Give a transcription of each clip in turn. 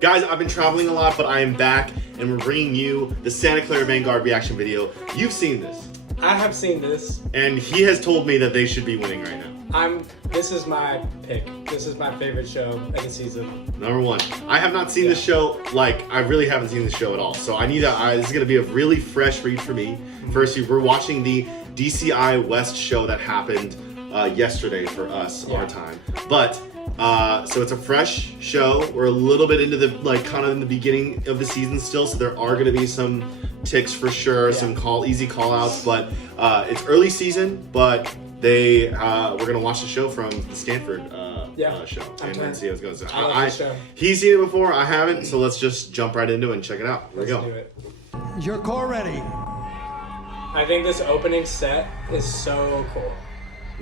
Guys, I've been traveling a lot, but I am back, and we're bringing you the Santa Clara Vanguard reaction video. You've seen this. I have seen this. And he has told me that they should be winning right now. This is my pick. This is my favorite show of the season. Number one. I have not seen this show, I really haven't seen this show at all. So I need this is gonna be a really fresh read for me. First, we're watching the DCI West show that happened yesterday for us, our time. But, so it's a fresh show. We're a little bit into the, kind of in the beginning of the season still. So there are gonna be some ticks for sure, some easy call outs, but it's early season, but we're gonna watch the show from the Stanford show and see how it goes. I like the show. He's seen it before, I haven't, so let's just jump right into it and check it out. Here we go. Do it. Is your core ready? I think this opening set is so cool.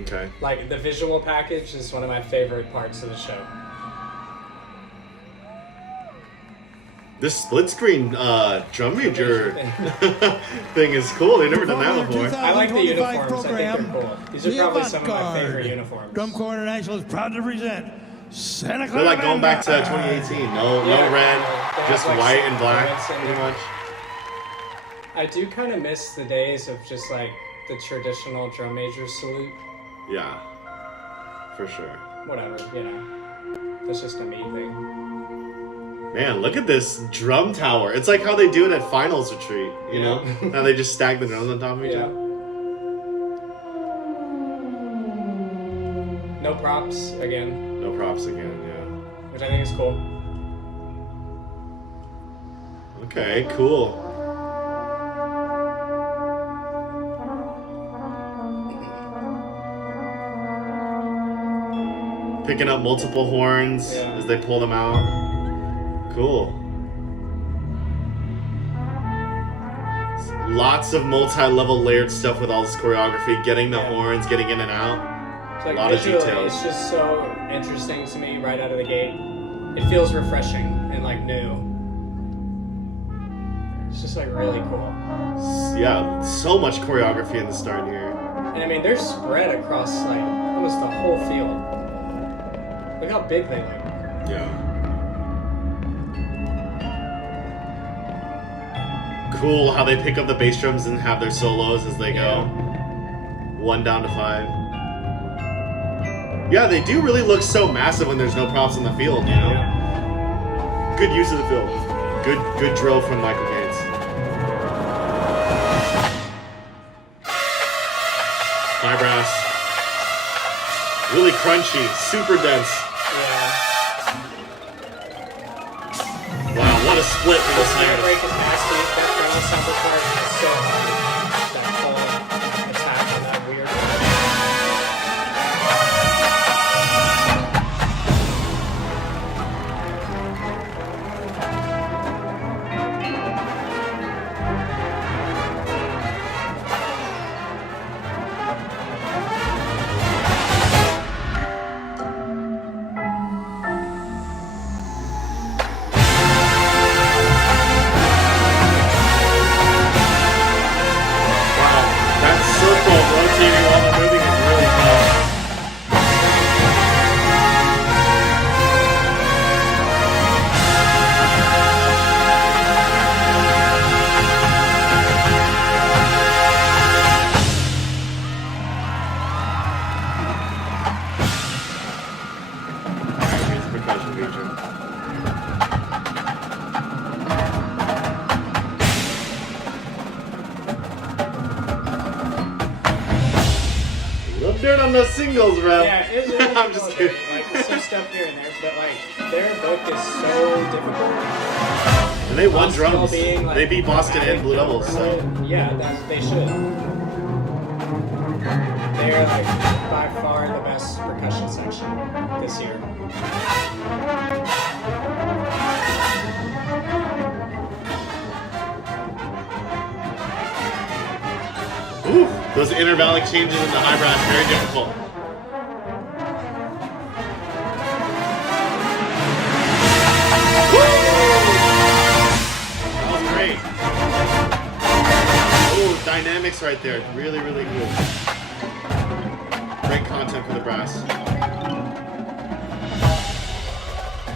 Okay. Like, the visual package is one of my favorite parts of the show. This split screen drum major thing is cool. They've never done that before. I like the uniforms. I think they're cool. These are probably some of my favorite uniforms. Drum Corps International is proud to present Santa Clara. They're like going back to 2018. No red, just white and black, pretty much. I do kind of miss the days of just like the traditional drum major salute. Yeah, for sure. Whatever, you know. That's just a me thing. Man, look at this drum tower. It's like how they do it at finals retreat, you know? How they just stack the drums on top of each other. No props again. No props again, yeah. Which I think is cool. Okay, cool. Picking up multiple horns as they pull them out. Cool. Lots of multi-level layered stuff with all this choreography, getting the horns, getting in and out. Like, a lot of details. It's just so interesting to me right out of the gate. It feels refreshing and like new. It's just like really cool. Yeah, so much choreography in the start here. And I mean, they're spread across like almost the whole field. Look how big they look. Yeah. Cool how they pick up the bass drums and have their solos as they go. 1 down to 5. Yeah, they do really look so massive when there's no props in the field, you know? Yeah. Good use of the field. Good drill from Michael Gaines. High brass. Really crunchy, super dense. Yeah. Wow, what a split for this snare break is nasty. That final sample part is so hard. That full attack on that weird. Rotating while they're moving is really fun. Here's the percussion feature. Dirt on those singles, bro. Yeah, it is. I'm just kidding. Like, some stuff here and there, but like their book is so difficult. And they won drums. Being, like, they beat Boston and Blue Devils. So. Yeah, they should. They are like by far the best percussion section this year. Ooh, those intervallic changes in the high brass, very difficult. Woo! That was great. Ooh, dynamics right there. Really, really cool. Great content for the brass.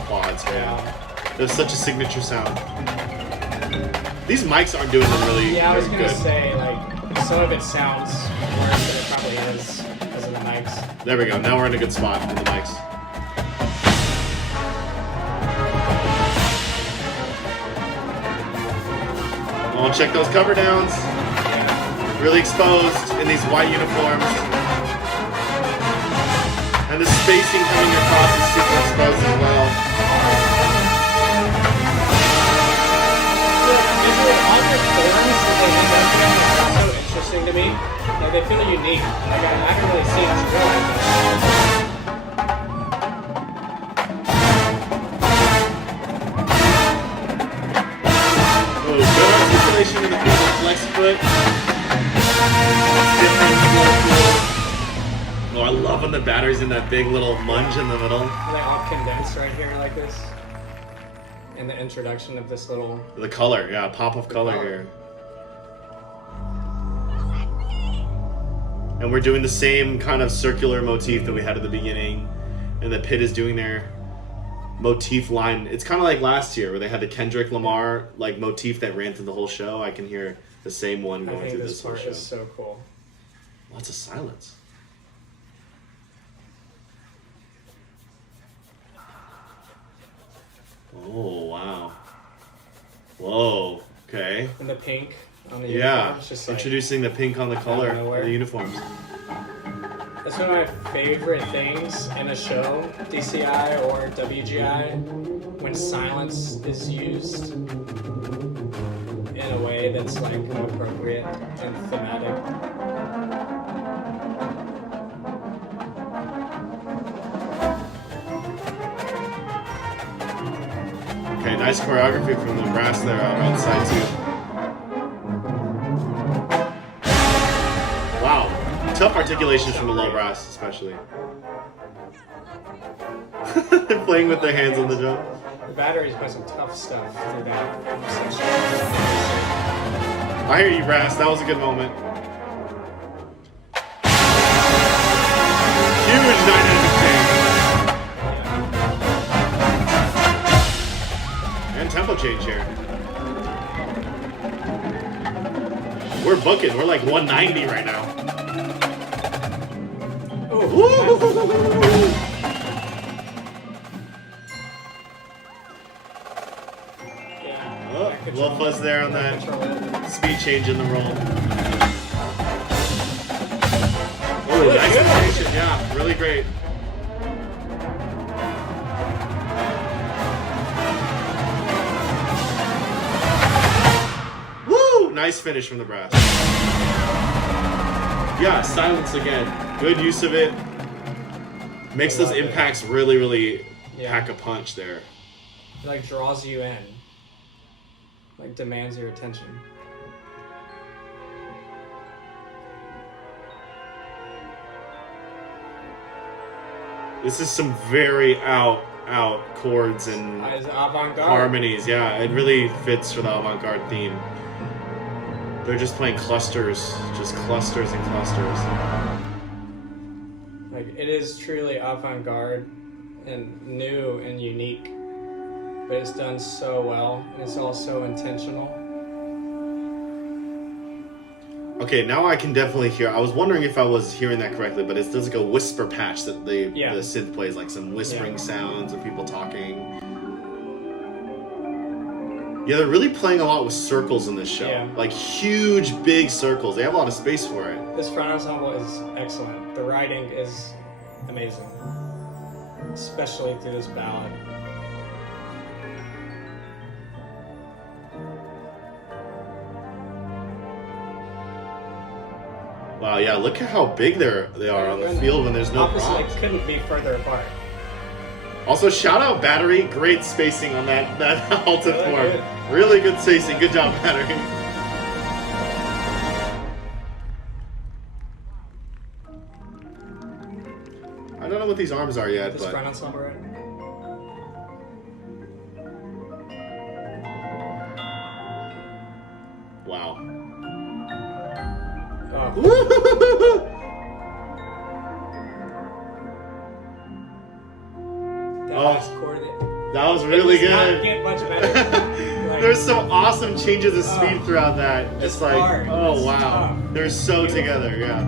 Quads, man. There's such a signature sound. These mics aren't doing them really Yeah, I was very gonna good. say, like, some of it sounds worse than it probably is because of the mics. There we go. Now we're in a good spot with the mics. Oh, check those cover downs. Really exposed in these white uniforms. And the spacing coming across is super exposed as well. All the forms that they end up in is so interesting to me. Like, they feel unique. Like, I haven't really seen this realize that. Oh, good articulation in the flex foot. Oh, I love when the battery's in that big little lunge in the middle. Are they all condensed right here like this? In the introduction of this little... The color, yeah, pop of color here. And we're doing the same kind of circular motif that we had at the beginning. And the pit is doing their motif line. It's kind of like last year where they had the Kendrick Lamar like motif that ran through the whole show. I can hear the same one I going think through this this whole part show. is so cool. Lots of silence. Oh, wow. Whoa, okay. And the pink on the Yeah, uniform, it's just like, introducing the pink on the color nowhere. of the uniforms. that's one of my favorite things in a show, DCI or WGI, when silence is used in a way that's like appropriate and thematic. Okay, nice choreography from the brass there on side too. Wow, tough articulation from the low brass especially. They're playing with their hands on the drum. The batteries play some tough stuff through that section. I hear you, brass. That was a good moment. Huge dynamic change. And tempo change here. We're booking. We're like 190 right now. Woo! Oh, a little fuzz there on that speed change in the roll. Oh, nice animation. Yeah, really great. Woo! Nice finish from the brass. Yeah, silence again. Good use of it. Makes those impacts really, really pack a punch there. It like draws you in. Like demands your attention. This is some very out chords and As avant-garde. harmonies. Yeah, it really fits for the avant-garde theme. They're just playing clusters, just clusters and clusters. Like it is truly avant-garde and new and unique, but it's done so well and it's all so intentional. Okay, now I can definitely hear. I was wondering if I was hearing that correctly, but it does like a whisper patch that the synth plays, like some whispering sounds of people talking. Yeah, they're really playing a lot with circles in this show. Yeah. Like huge, big circles. They have a lot of space for it. This front ensemble is excellent. The writing is amazing, especially through this ballad. Wow, yeah, look at how big they are on the field when there's no Opposite, props. they couldn't be further apart. Also, shout out Battery. Great spacing on that halted Really form. good. Really good spacing. Good job, Battery. I don't know what these arms are yet, This but front ensemble, right? wow. Oh, that Oh. last chord. That was really It does not good. get much better. Like, There's some awesome changes of speed throughout that. It's it's like, hard. oh It's wow. tough. They're so together, yeah.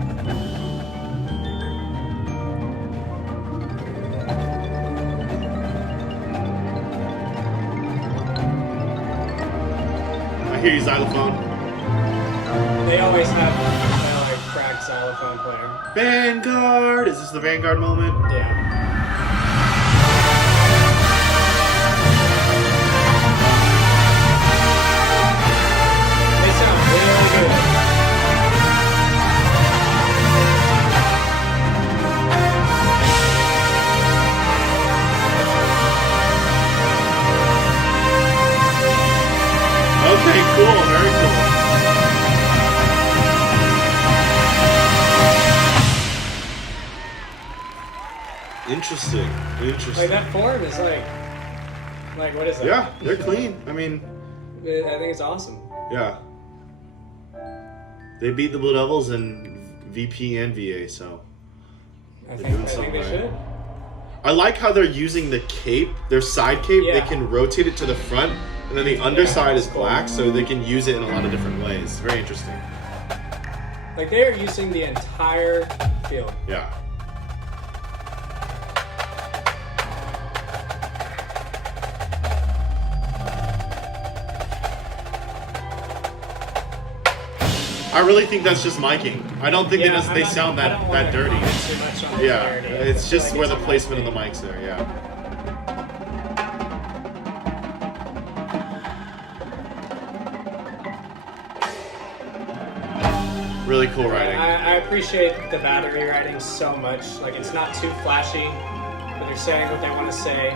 I hear you, xylophone. They always have like cracked xylophone player. Vanguard! Is this the Vanguard moment? Yeah. They sound really good. Okay, cool, very cool. Interesting. Like that form is like what is that? Yeah, they're clean. I mean, I think it's awesome. yeah. They beat the Blue Devils in VP and VA, so I doing think something they right. should. I like how they're using the cape, their side cape. They Yeah. can rotate it to the front, and then the underside is black, so they can use it in a lot of different ways. Very interesting. Like they are using the entire field. Yeah. I really think that's just miking. I don't think they sound that dirty. Too much on the Yeah, clarity. it's I feel just like where the it's placement of the mic. mics are. Yeah. Really cool writing. I appreciate the battery writing so much. Like it's not too flashy, but they're saying what they want to say.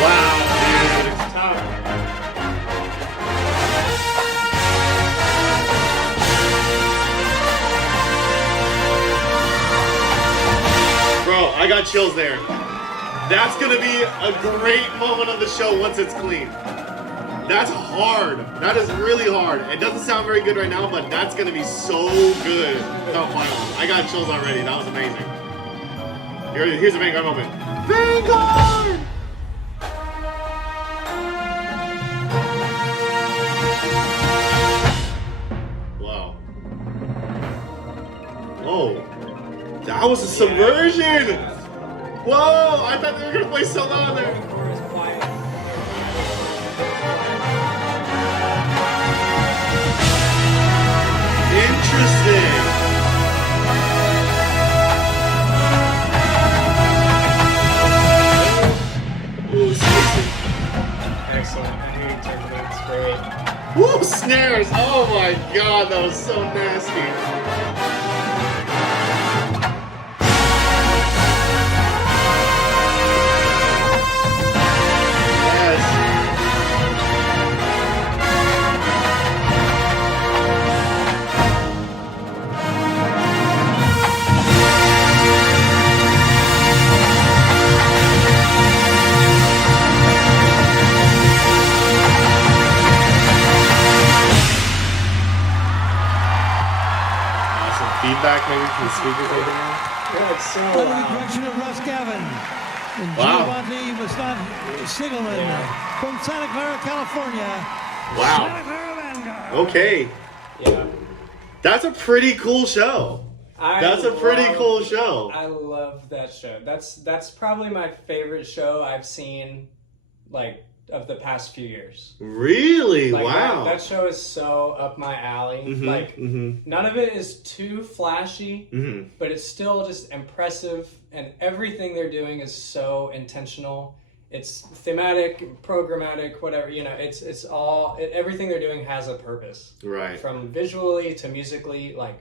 Wow, dude. It's tough. Bro, I got chills there. That's gonna be a great moment of the show once it's clean. That's hard. That is really hard. It doesn't sound very good right now, but that's gonna be so good. The final. I got chills already. That was amazing. Here's a Vanguard moment. Vanguard! Wow. Oh. That was a subversion! Whoa! I thought they were gonna play so loud there. Chorus quiet. Interesting. Ooh, spicy. Excellent. I knew you turned it. It's great. Woo, snares! Oh my god, that was so nasty. Yes. Some feedback maybe from the speakers over there. Yeah, it's so Under the loud. direction of Russ Gavin. And Wow. Giovanni Sigelman from Santa Clara, California. Wow. Santa Clara Vanguard. Okay. Yeah. That's a pretty cool show. That's a pretty cool show. I love that show. That's probably my favorite show I've seen, like, of the past few years. Really? Like, Wow. that show is so up my alley. Mhm, Like, mhm. none of it is too flashy, Mhm. but it's still just impressive, and everything they're doing is so intentional. It's thematic, programmatic, whatever, you know, it's all, everything they're doing has a purpose. Right. From visually to musically, like,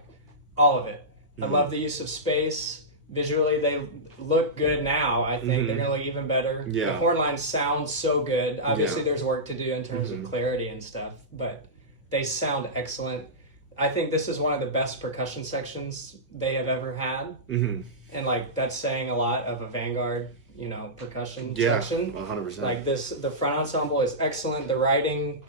all of it. I Mm-hmm. love the use of space. Visually, they look good now. I think they're going to look even better. Yeah. The horn lines sound so good. Obviously, Yeah. there's work to do in terms of clarity and stuff, but they sound excellent. I think this is one of the best percussion sections they have ever had. Mm-hmm. and like that's saying a lot of a Vanguard, percussion Yeah, section. 100%. Like the front ensemble is excellent. The writing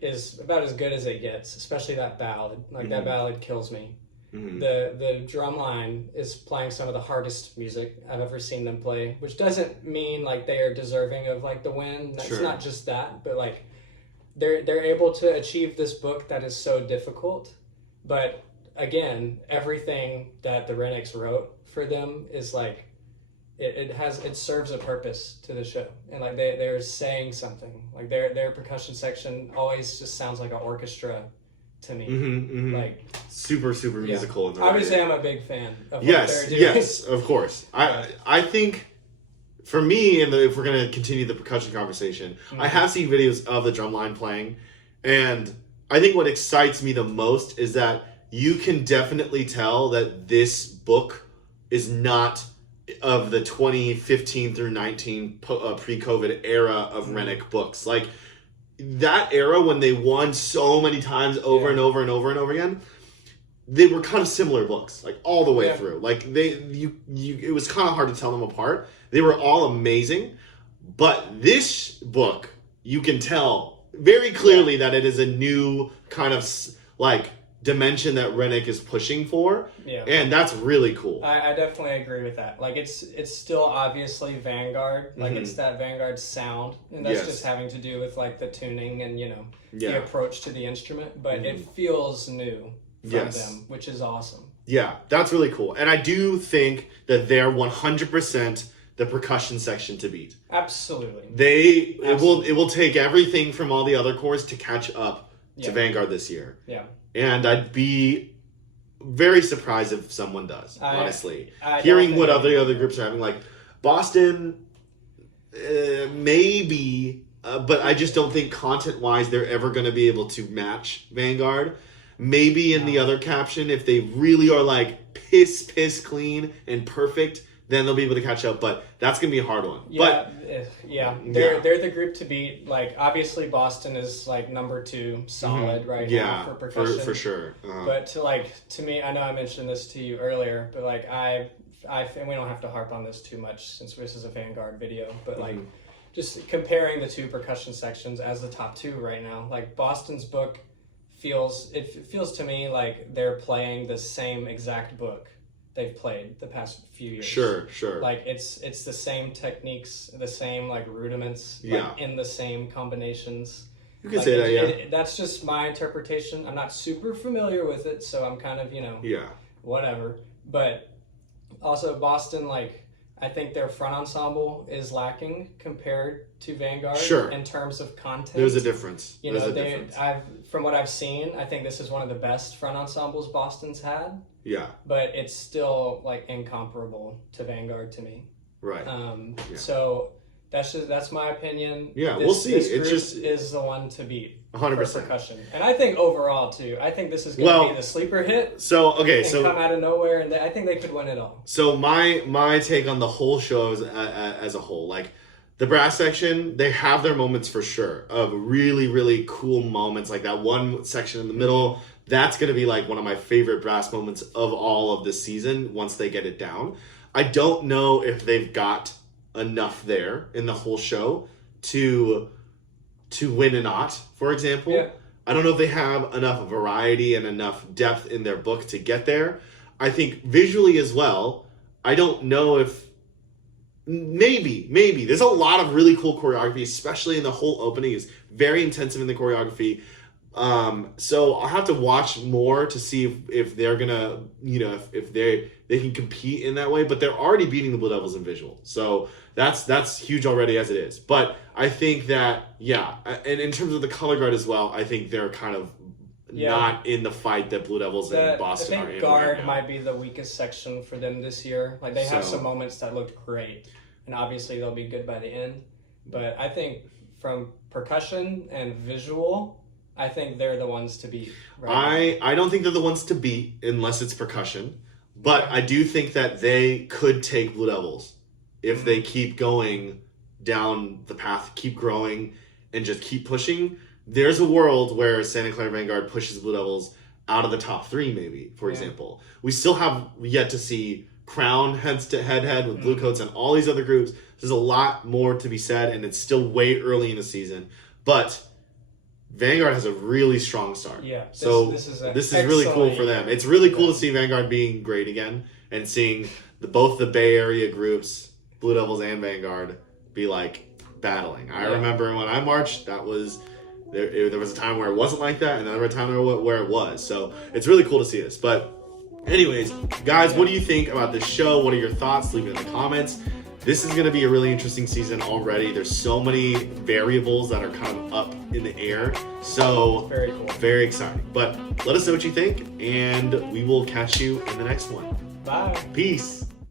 is about as good as it gets, especially that ballad. Like that ballad kills me. The drum line is playing some of the hardest music I've ever seen them play, which doesn't mean like they are deserving of like the win. That's not just that, but like they're able to achieve this book that is so difficult. But again, everything that the Rennicks wrote for them is like it serves a purpose to the show, and like they're saying something. Like their percussion section always just sounds like an orchestra to me. Like super musical. In the obviously, writing. I'm a big fan of what Yes, they're doing. yes, of course. I think for me, and if we're gonna continue the percussion conversation, I have seen videos of the drumline playing, and I think what excites me the most is that you can definitely tell that this book is not of the 2015 through 19 pre-COVID era of Rennick books. Like that era when they won so many times over and over and over and over again, they were kind of similar books, like all the way through. Like it was kind of hard to tell them apart. They were all amazing, but this book, you can tell very clearly that it is a new kind of like dimension that Rennick is pushing for, and that's really cool. I definitely agree with that. Like it's still obviously Vanguard, like it's that Vanguard sound, and that's just having to do with like the tuning and the approach to the instrument, but it feels new from them, which is awesome. Yeah, that's really cool, and I do think that they're 100% the percussion section to beat. Absolutely. It will take everything from all the other cores to catch up to Vanguard this year. Yeah. And I'd be very surprised if someone does, honestly. I Hearing what other groups are having, like Boston, maybe, but I just don't think content-wise they're ever going to be able to match Vanguard. Maybe in the other caption, if they really are like piss clean and perfect, then they'll be able to catch up, but that's going to be a hard one. They're the group to beat. Like, obviously, Boston is, like, number 2 solid right now for percussion. For sure. But, to me, I know I mentioned this to you earlier, but, like, and we don't have to harp on this too much since this is a Vanguard video, but, like, just comparing the two percussion sections as the top 2 right now, like, Boston's book feels to me like they're playing the same exact book they've played the past few years. Sure. Like it's the same techniques, the same like rudiments, like in the same combinations. You can say that, that's just my interpretation. I'm not super familiar with it, so I'm kind of, whatever. But also Boston, like I think their front ensemble is lacking compared to Vanguard in terms of content. There's a difference. From what I've seen, I think this is one of the best front ensembles Boston's had. Yeah. But it's still like incomparable to Vanguard to me. Right. So that's my opinion. Yeah, we'll see. This It's group just is the one to beat. 100%. For percussion. And I think overall too. I think this is going to be the sleeper hit. So come out of nowhere, and I think they could win it all. So my take on the whole show as a whole, like the brass section, they have their moments for sure of really, really cool moments, like that one section in the middle. That's going to be like one of my favorite brass moments of all of this season once they get it down. I don't know if they've got enough there in the whole show to win a knot, for example. Yeah. I don't know if they have enough variety and enough depth in their book to get there. I think visually as well, I don't know if maybe there's a lot of really cool choreography, especially in the whole opening is very intensive in the choreography. So I'll have to watch more to see if they're gonna, if they can compete in that way, but they're already beating the Blue Devils in visual. So that's huge already as it is. But I think that, and in terms of the color guard as well, I think they're kind of not in the fight that Blue Devils and Boston are in. I think GARDe might be the weakest section for them this year. Like they have some moments that looked great, and obviously they'll be good by the end. But I think from percussion and visual, I think they're the ones to beat. Right I don't think they're the ones to beat unless it's percussion, but I do think that they could take Blue Devils if they keep going down the path, keep growing, and just keep pushing. There's a world where Santa Clara Vanguard pushes Blue Devils out of the top 3, maybe, for example. We still have yet to see Crown heads to head with Bluecoats and all these other groups. There's a lot more to be said, and it's still way early in the season. But Vanguard has a really strong start. Yeah. This is really cool for them. It's really cool to see Vanguard being great again and seeing both the Bay Area groups, Blue Devils and Vanguard, be like battling. I remember when I marched, that was there was a time where it wasn't like that, and another time where it was. So it's really cool to see this. But anyways, guys, what do you think about this show? What are your thoughts? Leave it in the comments. This is going to be a really interesting season already. There's so many variables that are kind of up in the air. So very cool. Very exciting. But let us know what you think, and we will catch you in the next one. Bye. Peace.